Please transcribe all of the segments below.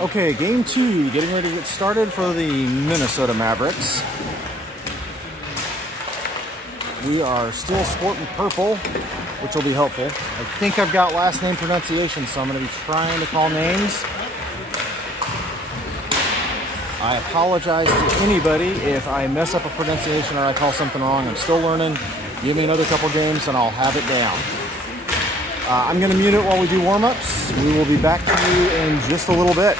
Okay, game two, getting ready to get started for the Minnesota Mavericks. We are still sporting purple, which will be helpful. I think I've got last name pronunciation, so I'm going to be trying to call names. I apologize to anybody if I mess up a pronunciation or I call something wrong. I'm still learning. Give me another couple games and I'll have it down. I'm going to mute it while we do warm-ups. We will be back to you in just a little bit.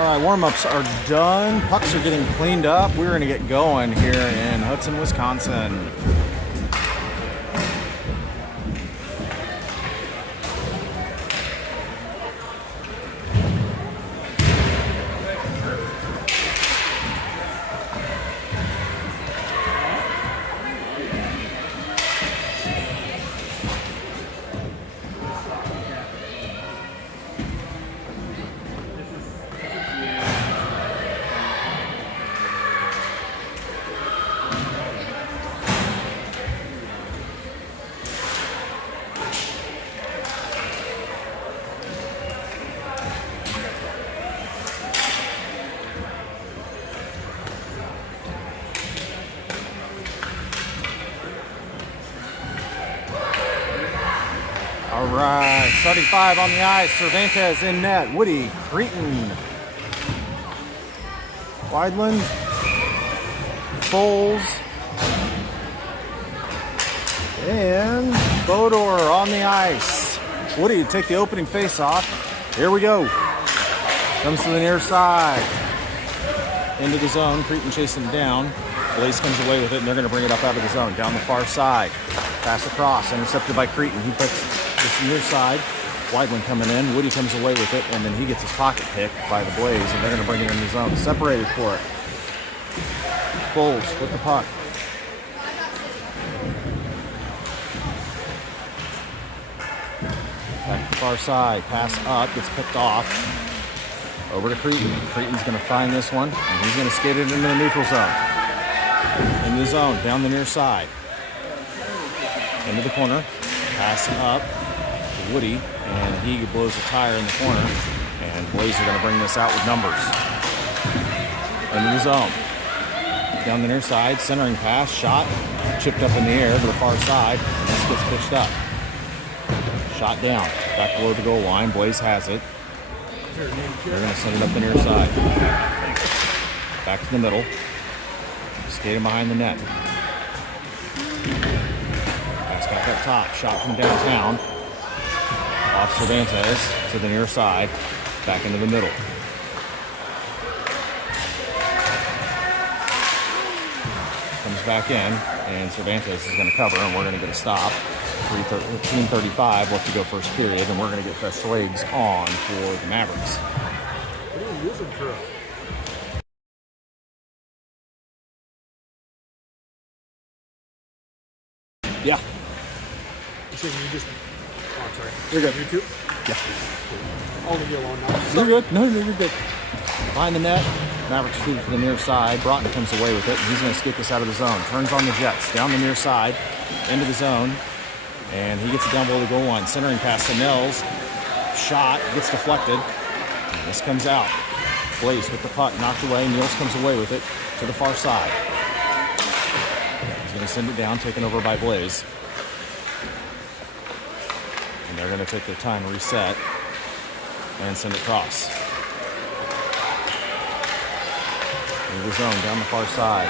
All right, warm-ups are done. Pucks are getting cleaned up. We're going to get going here in Hudson, Wisconsin. All right, starting five on the ice. Cervantes in net. Woody, Cretan, Weidland, Foles, and Bodor on the ice. Woody take the opening face-off. Here we go. Comes to the near side. Into the zone. Cretan chasing it down. Blaze comes away with it, and they're going to bring it up out of the zone. Down the far side. Pass across. Intercepted by Cretan. He puts this near side. Weidland coming in. Woody comes away with it, and then he gets his pocket picked by the Blaze, and they're going to bring it in the zone. Separated for it. Foles with the puck. Back to the far side. Pass up. Gets picked off. Over to Cretan. Cretan's going to find this one, and he's going to skate it into the neutral zone. In the zone. Down the near side. Into the corner. Pass up. Woody, and he blows a tire in the corner, and Blaze are going to bring this out with numbers. Into the zone. Down the near side, centering pass, shot, chipped up in the air to the far side, and this gets pitched up. Shot down, back below the goal line, Blaze has it. They're going to send it up the near side. Back to the middle, skating behind the net. Pass back up top, shot from downtown. Off Cervantes to the near side, back into the middle. Comes back in, and Cervantes is going to cover, and we're going to get a stop. 13:35 left to go first period, and we're going to get fresh legs on for the Mavericks. What are you using for? Yeah. You said you just... Oh, I'm sorry. You're good. YouTube? Yeah. I'll leave you alone now. You're good. No, you're good. Behind the net, Mavericks feed it to the near side. Broughton comes away with it. He's going to skip this out of the zone. Turns on the Jets. Down the near side. Into the zone. And he gets it down below the goal line. Centering pass to Nels. Shot. Gets deflected. And this comes out. Blaze with the puck. Knocked away. Niels comes away with it to the far side. He's going to send it down. Taken over by Blaze. And they're going to take their time, reset, and send it across. Into the zone, down the far side.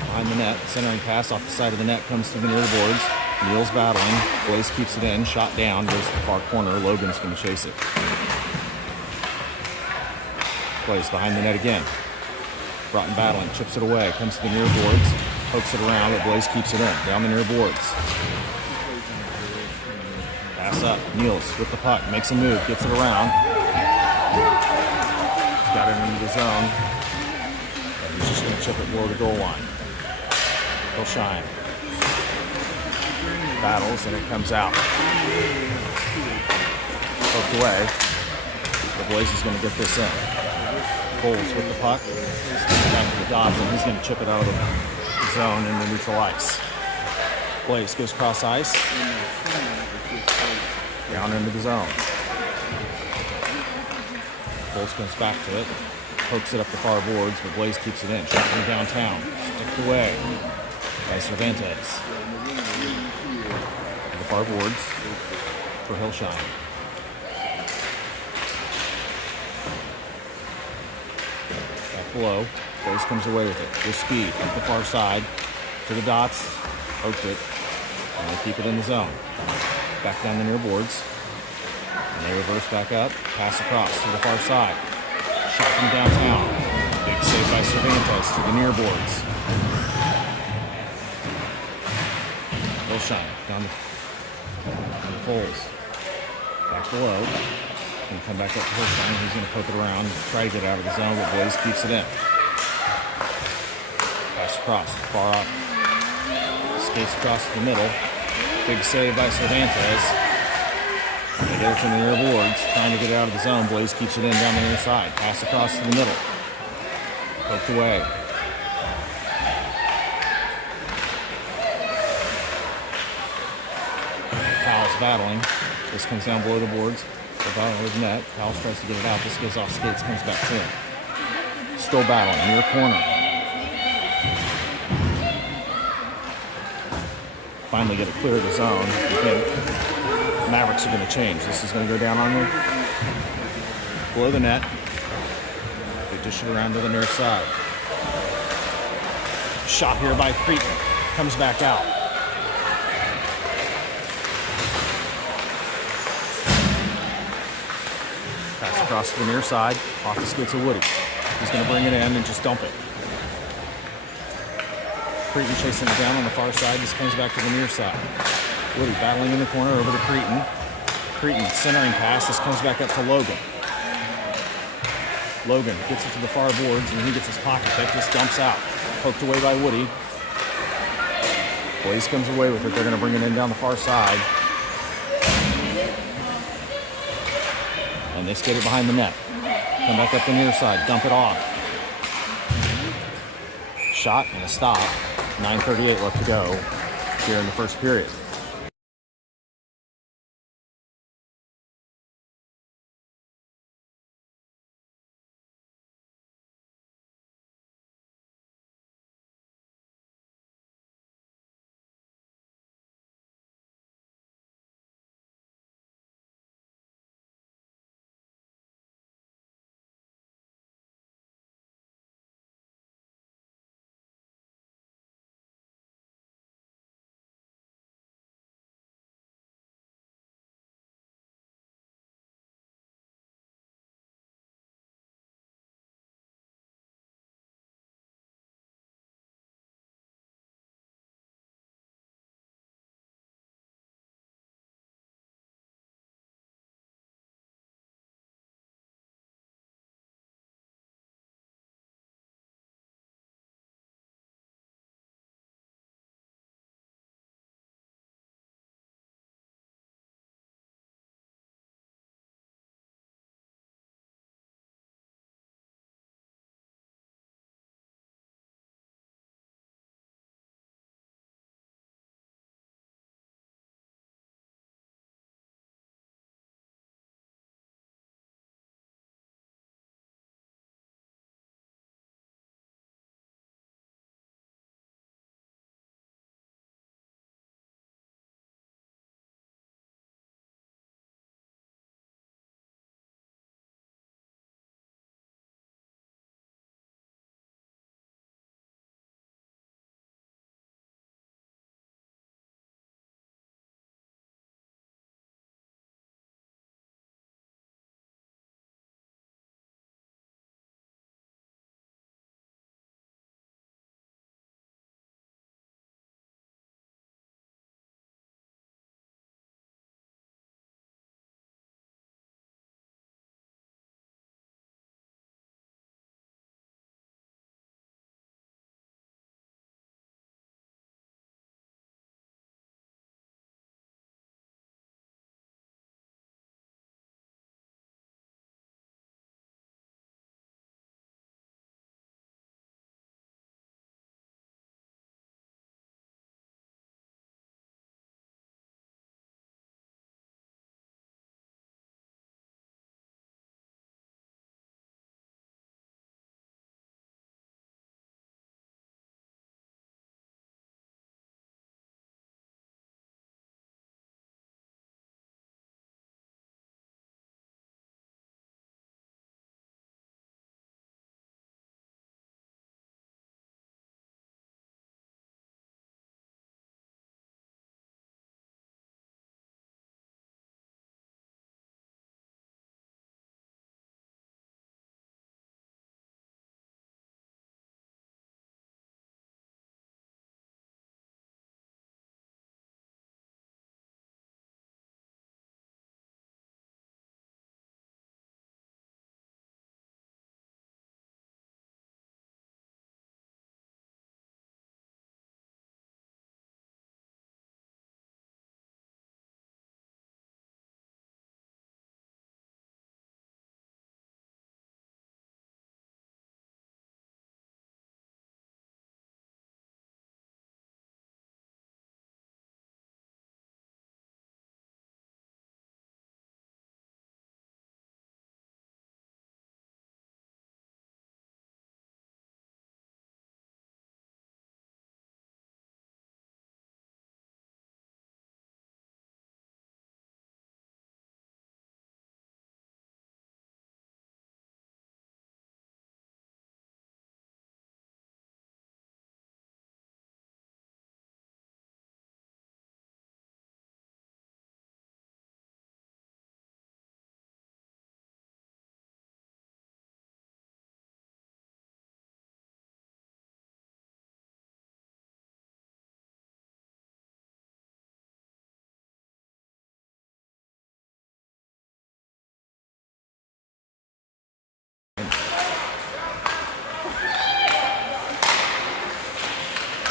Behind the net, centering pass off the side of the net, comes to the near boards. Niels battling. Blaze keeps it in, shot down, goes to the far corner. Logan's going to chase it. Blaze behind the net again. Broughton battling, chips it away, comes to the near boards, pokes it around, but Blaze keeps it in. Down the near boards. Pass up, Niels with the puck, makes a move, gets it around. Got it into the zone. He's just going to chip it below the goal line. He'll shine. Battles, and it comes out. Poked away. The Blaze is going to get this in. Foles with the puck. Back to the Dobson. He's going to chip it out of the zone into neutral ice. Blaze goes cross ice. Down into the zone. Foles comes back to it. Pokes it up the far boards, but Blaze keeps it in. Shot from downtown. Sticked away by Cervantes. The far boards for Hillshine. Back below. Blaze comes away with it. With speed. Up the far side. To the dots. Poked it. And they keep it in the zone. Back down the near boards. And they reverse back up, pass across to the far side. Shot from downtown. Big save by Cervantes to the near boards. Wilshire down the Foles. Back below. Going to come back up to Wilshire. He's going to poke it around, try to get out of the zone, but Blaze keeps it in. Pass across, far up. Skates across the middle. Big save by Cervantes. They get it from the near boards, trying to get it out of the zone. Blaze keeps it in down the near side. Pass across to the middle. Poked away. Powell's battling. This comes down below the boards. About the net. Powell tries to get it out. This goes off skates, comes back to him. Still battling, near corner. Finally get it clear of the zone. Again, Mavericks are going to change. This is going to go down on me. Below the net. They dish it around to the near side. Shot here by Creighton. Comes back out. Pass across to the near side. Off the skates of Woody. He's going to bring it in and just dump it. Creighton chasing it down on the far side. This comes back to the near side. Woody battling in the corner over to Creighton. Creighton centering pass. This comes back up to Logan. Logan gets it to the far boards, and when he gets his pocket pick, this dumps out. Poked away by Woody. Blaze comes away with it. They're going to bring it in down the far side. And they skate it behind the net. Come back up the near side. Dump it off. Shot and a stop. 9:38 left to go here in the first period.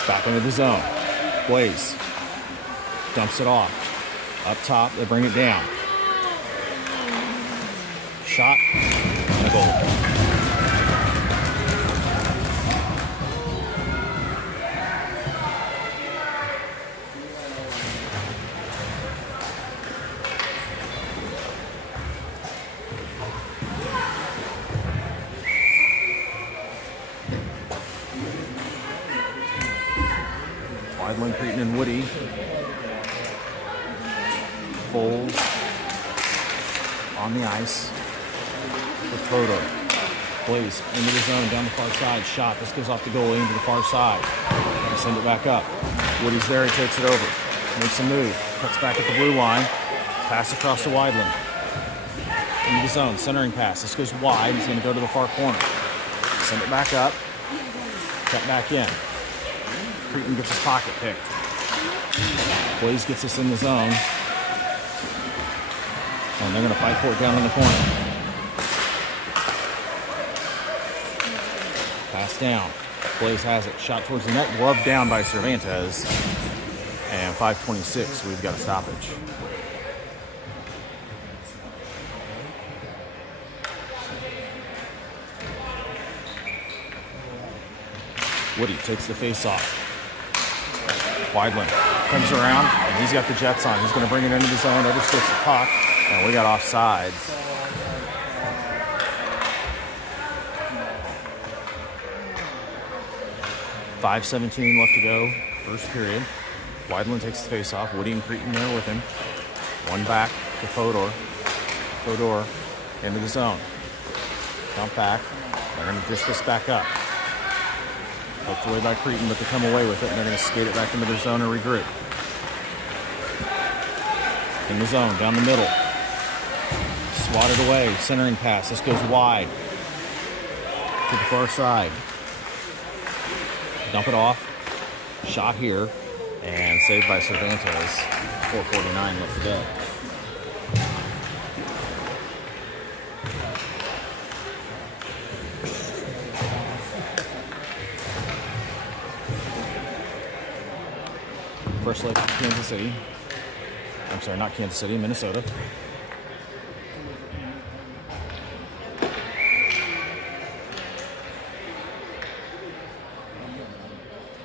Back into the zone. Blaze dumps it off. Up top, they bring it down. Shot and a goal. Weidland, Creighton, and Woody. Foles on the ice with Photo. Blaze into the zone, down the far side. Shot. This goes off the goalie into the far side. They send it back up. Woody's there. He takes it over. Makes a move. Cuts back at the blue line. Pass across to Weidland. Into the zone. Centering pass. This goes wide. He's going to go to the far corner. Send it back up. Cut back in. Creighton gets his pocket picked. Blaze gets us in the zone. And they're going to fight for it down in the corner. Pass down. Blaze has it. Shot towards the net. Glove down by Cervantes. And 5:26. We've got a stoppage. Woody takes the face off. Weidland comes around, and he's got the Jets on. He's going to bring it into the zone, overskits the puck, and we got offsides. .5:17 left to go, first period. Weidland takes the face off. Woody and Creighton there with him. One back to Fodor. Fodor into the zone. Dump back. They're going to dish this back up. Poked away by Creighton, but they come away with it, and they're going to skate it back into their zone and regroup. In the zone, down the middle. Swatted away, centering pass. This goes wide to the far side. Dump it off. Shot here, and saved by Cervantes. 4:49 left to go. First leg for Kansas City. I'm sorry, not Kansas City, Minnesota.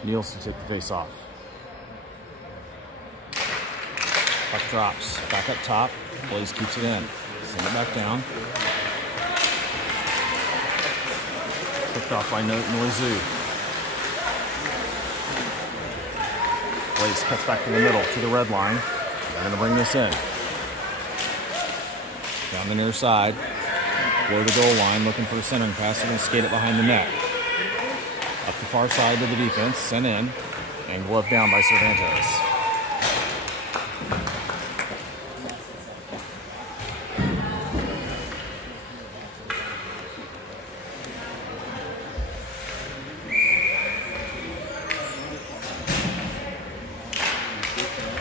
Niels to take the face off. Puck drops. Back up top. Blaze keeps it in. Send it back down. Picked off by Noizu. Blaze cuts back to the middle, to the red line. They're going to bring this in. Down the near side. Below the goal line, looking for a centering pass. They're going to skate it behind the net. Up the far side to the defense, sent in, and gloved down by Cervantes.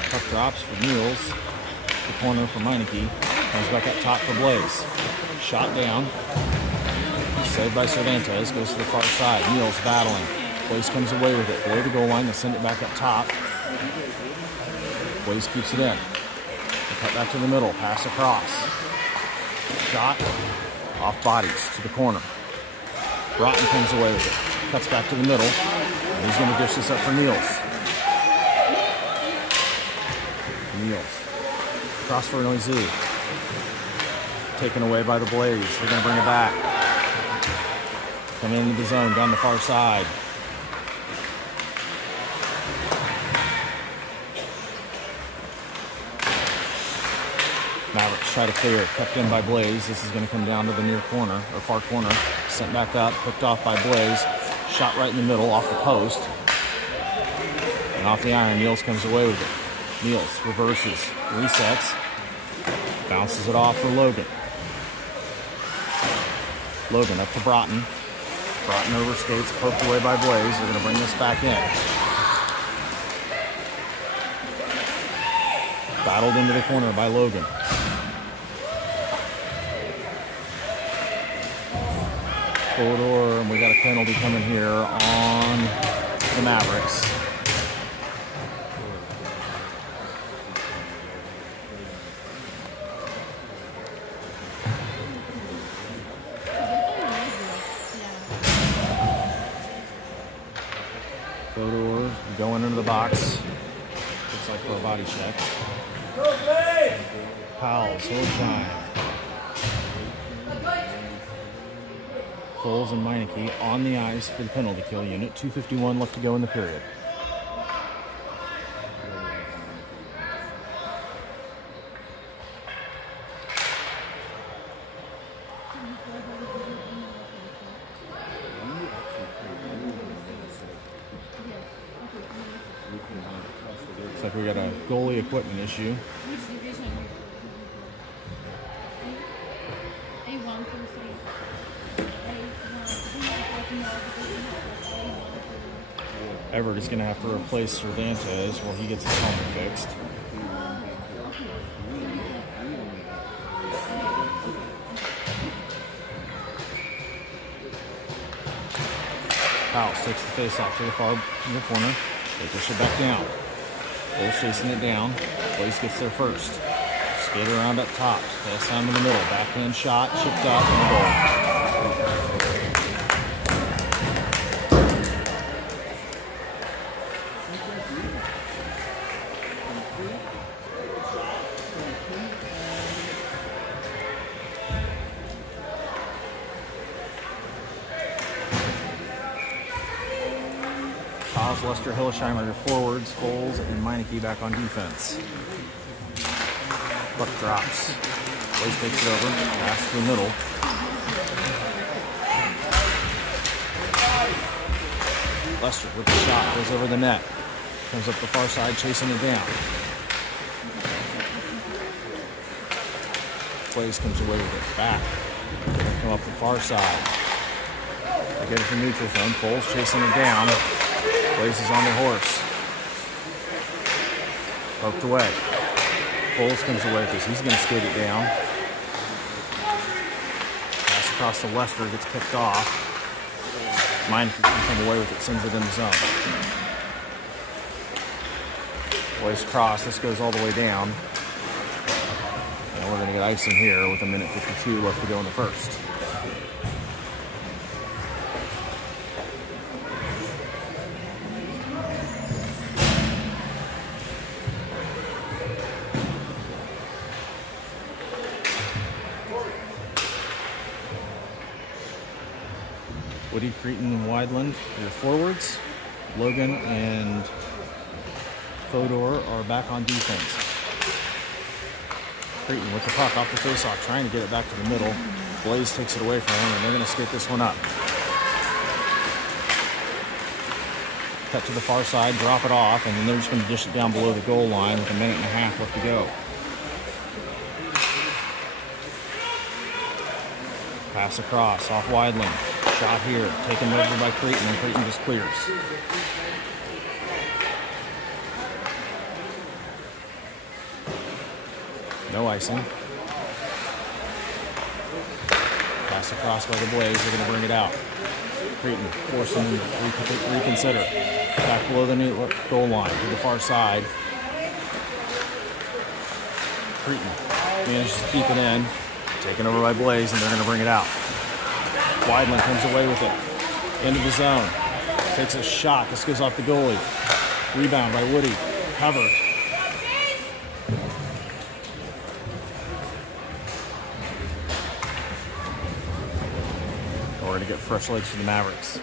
Puck drops for Niels. The corner for Meineke. Comes back up top for Blaze. Shot down. Saved by Cervantes. Goes to the far side. Niels battling. Blaze comes away with it. Below the goal line. They send it back up top. Blaze keeps it in. They cut back to the middle. Pass across. Shot. Off bodies to the corner. Broughton comes away with it. Cuts back to the middle. And he's going to dish this up for Niels. Niels. Cross for Noizu. Taken away by the Blaze. They're going to bring it back. Coming into the zone down the far side. Mavericks try to clear it. Kept in by Blaze. This is going to come down to the near corner, or far corner. Sent back up. Picked off by Blaze. Shot right in the middle off the post. And off the iron. Niels comes away with it. Niels reverses. Resets. Bounces it off for Logan. Logan up to Broughton. Broughton overskates, poked away by Blaze. They're going to bring this back in. Battled into the corner by Logan. Fodor, and we got a penalty coming here on the Mavericks. Fodor going into the box. Looks like for a body check. Powell's hold time. Foles and Meineke on the ice for the penalty kill unit. 2:51 left to go in the period. Looks like we got a goalie equipment issue. Which division? A1 through 3. Everett is going to have to replace Cervantes while he gets his helmet fixed. Powell takes the face off to the far near corner. They push it back down. Foles chasing it down. Blaze gets there first. Skate around up top. Pass time in the middle. Backhand shot. Chipped up and goal. Lester, Hillesheimer, your forwards, Foles, and Meineke back on defense. Puck drops. Blaze takes it over, pass to the middle. Lester with the shot, goes over the net. Comes up the far side, chasing it down. Blaze comes away with it back. Come up the far side. They get it from neutral zone. Foles chasing it down. Blaze is on their horse. Poked away. Foles comes away with this. He's going to skate it down. Pass across to Lester, gets picked off. Meineke can come away with it, sends it in the zone. Blaze cross. This goes all the way down. And we're going to get icing here with 1:52 left to go in the first. Woody, Cretin, and Wideland, your forwards. Logan and Fodor are back on defense. Cretin with the puck off the faceoff, trying to get it back to the middle. Blaze takes it away from him, and they're going to skate this one up. Cut to the far side, drop it off, and then they're just going to dish it down below the goal line with 1.5 left to go. Pass across, off Wideland. Shot here, taken over by Cretin, and Cretin just clears. No icing. Pass across by the Blaze, they're going to bring it out. Cretin forcing them to reconsider. Back below the goal line to the far side. Cretin manages to keep it in. Taken over by Blaze, and they're going to bring it out. Wideland comes away with it. Into the zone. Takes a shot. This goes off the goalie. Rebound by Woody. Covered. We're going to get fresh legs for the Mavericks.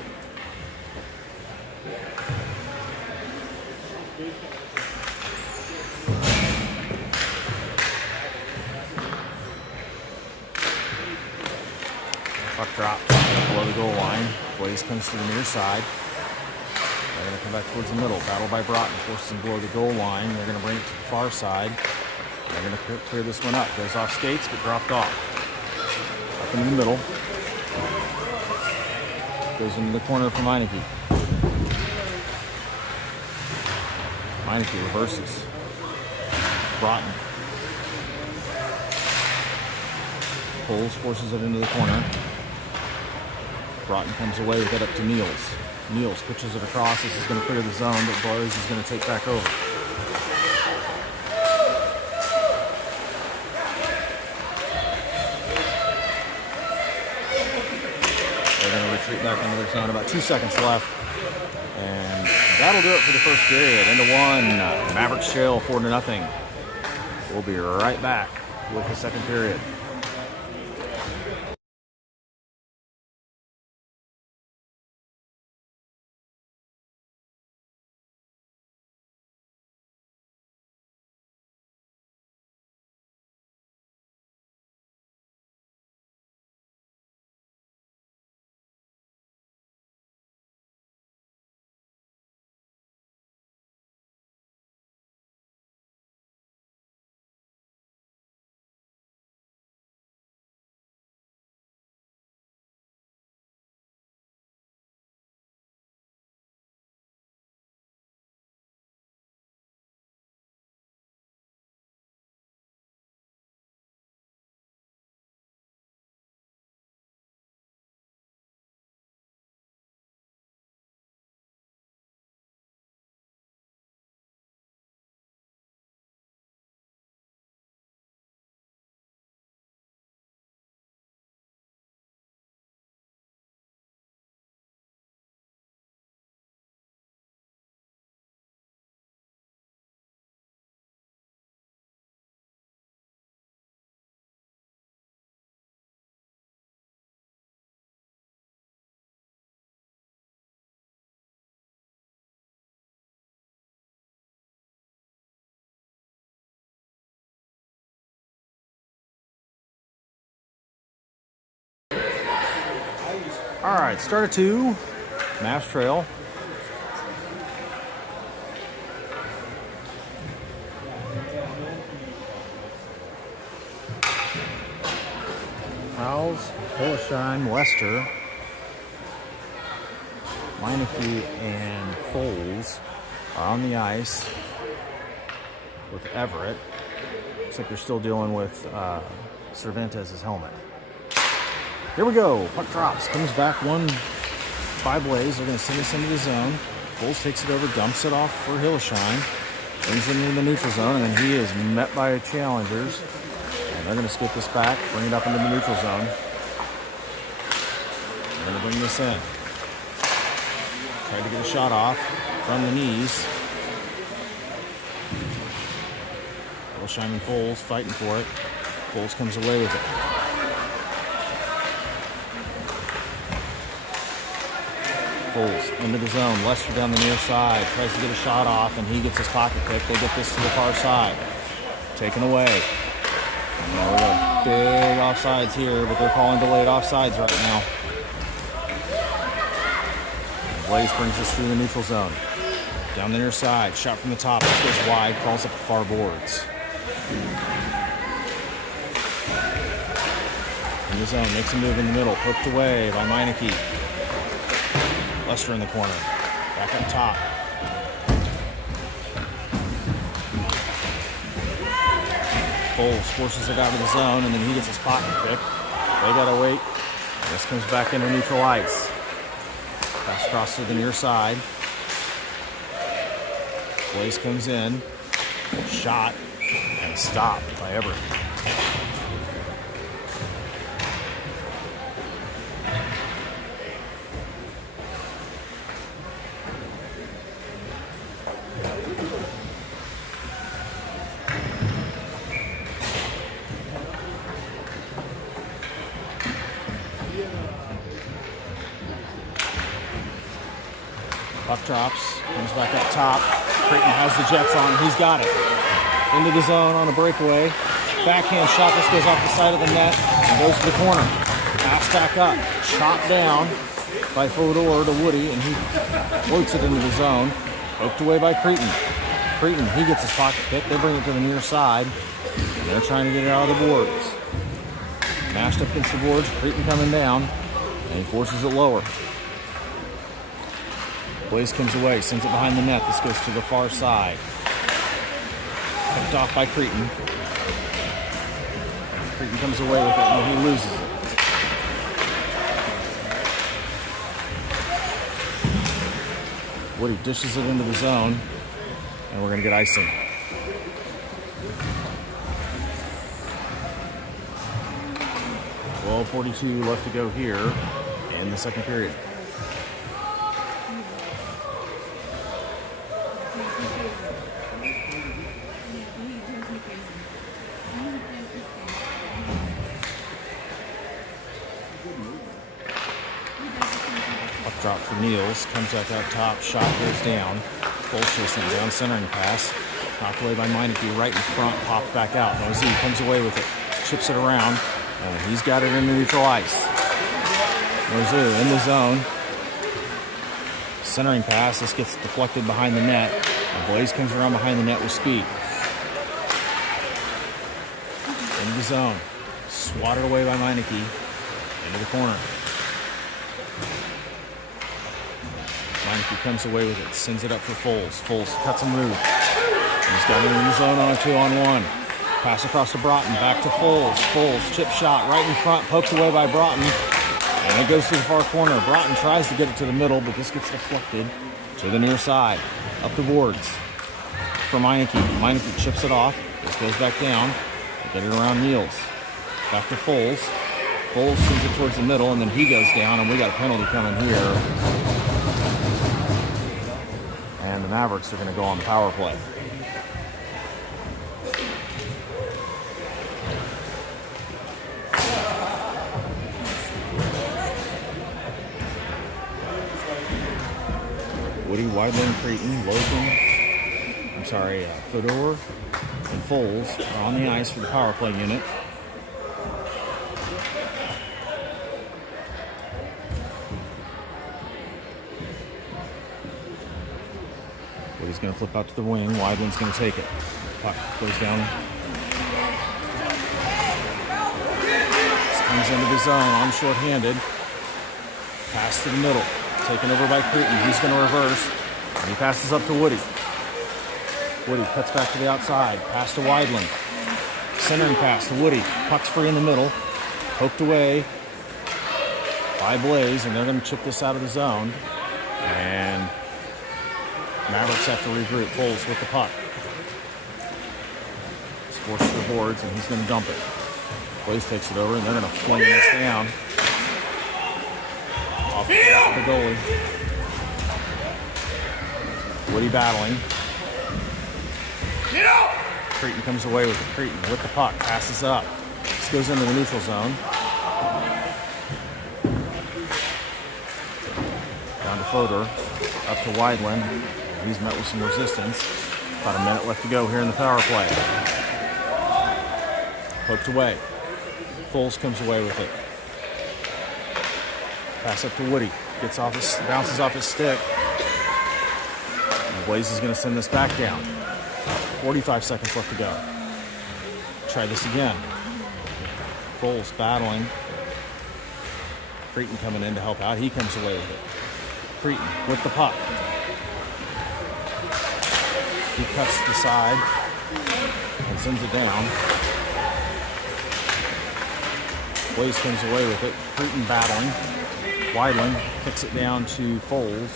Puck drops below the goal line. Blaze comes to the near side. They're going to come back towards the middle. Battle by Broughton forces them below the goal line. They're going to bring it to the far side. They're going to clear this one up. Goes off skates, but dropped off. Up in the middle. Goes into the corner for Meineke. Meineke reverses. Broughton. Foles forces it into the corner. Broughton comes away with it up to Niels. Niels pitches it across. This is going to clear the zone, but Blaze is going to take back over. They're going to retreat back into their zone. About 2 seconds left. And That'll do it for the first period. Into one. Mavericks trail 4-0. We'll be right back with the second period. All right, start at 2. Mavs trail. Howes, Hilleshine, Wester, Meineke, and Foles are on the ice with Everett. Looks like they're still dealing with Cervantes' helmet. Here we go. Puck drops. Comes back one by Blaze. They're going to send this into the zone. Foles takes it over, dumps it off for Hilleshine. Brings it into the neutral zone, and then he is met by challengers. And they're going to skip this back, bring it up into the neutral zone. They're going to bring this in. Tried to get a shot off from the knees. Hilleshine and Foles fighting for it. Foles comes away with it. Foles into the zone. Lester down the near side. Tries to get a shot off, and he gets his pocket pick. They get this to the far side. Taken away. Now we got big offsides here, but they're calling delayed offsides right now. Blaze brings us through the neutral zone. Down the near side. Shot from the top. This goes wide. Crawls up the far boards. In the zone. Makes a move in the middle. Poked away by Meineke. Lester in the corner. Back up top. Foles forces it out of the zone, and then he gets his pocket pick. They gotta wait. This comes back into neutral ice. Pass across to the near side. Blaze comes in. Shot. And stopped by Everett. Puck drops, comes back up top. Creighton has the Jets on. He's got it. Into the zone on a breakaway. Backhand shot. This goes off the side of the net and goes to the corner. Pass back up. Chopped down by Fodor to Woody, and he floats it into the zone. Poked away by Creighton. Creighton, he gets his pocket pick. They bring it to the near side. And they're trying to get it out of the boards. Mashed up against the boards. Creighton coming down, and he forces it lower. Blaze comes away, sends it behind the net. This goes to the far side. Picked off by Creighton. Creighton comes away with it, and he loses it. Woody dishes it into the zone, and we're going to get icing. .42 left to go here in the second period. for Niels. Comes back out top. Shot goes down. Full chasing down. Centering pass. Knocked away by Meineke. Right in front. Popped back out. Nosey comes away with it. Chips it around. And he's got it in the neutral ice. Nosey in the zone. Centering pass. This gets deflected behind the net. And Blaze comes around behind the net with speed. Into the zone. Swatted away by Meineke. Into the corner. Meineke comes away with it. Sends it up for Foles. Foles cuts a move. He's got it in the zone on a 2-on-1. Pass across to Broughton. Back to Foles. Foles. Chip shot right in front. Poked away by Broughton. And it goes to the far corner. Broughton tries to get it to the middle, but this gets deflected to the near side. Up the boards for Meineke. Meineke chips it off. This goes back down. Get it around Niels. Back to Foles. Foles sends it towards the middle, and then he goes down, and we got a penalty coming here. And the Mavericks are going to go on the power play. Woody, Weidland, Creighton, Logan, Fedor, and Foles are on the ice for the power play unit. Woody's going to flip out to the wing. Weidland's going to take it. Puck goes down. This comes into the zone. I'm short-handed. Pass to the middle. Taken over by Creighton. He's going to reverse. And he passes up to Woody. Woody cuts back to the outside. Pass to Weidland. Centering pass to Woody. Puck's free in the middle. Poked away by Blaze, and they're going to chip this out of the zone. And Mavericks have to regroup. Foles with the puck. He's forced to the boards, and he's going to dump it. Blaze takes it over, and they're going to fling this down. Off the goalie. Woody battling. Creighton comes away with it. Creighton with the puck. Passes up. This goes into the neutral zone. Down to Fodor. Up to Weidland. He's met with some resistance. About a minute left to go here in the power play. Poked away. Foles comes away with it. Pass up to Woody. Bounces off his stick. And Blaze is going to send this back down. 45 seconds left to go. Try this again. Foles battling. Creighton coming in to help out. He comes away with it. Creighton with the puck. He cuts the side and sends it down. Blaze comes away with it. Creighton battling. Weidland kicks it down to Foles.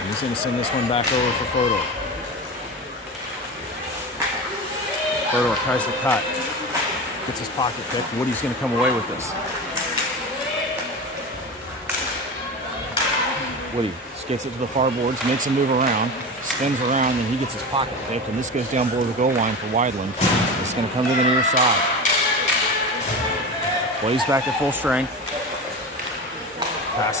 And he's going to send this one back over for Fodor. Fodor tries to cut. Gets his pocket picked. Woody's going to come away with this. Woody skates it to the far boards, makes a move around, spins around, and he gets his pocket picked, and this goes down below the goal line for Weidland. It's going to come to the near side. Blaze back at full strength. Pass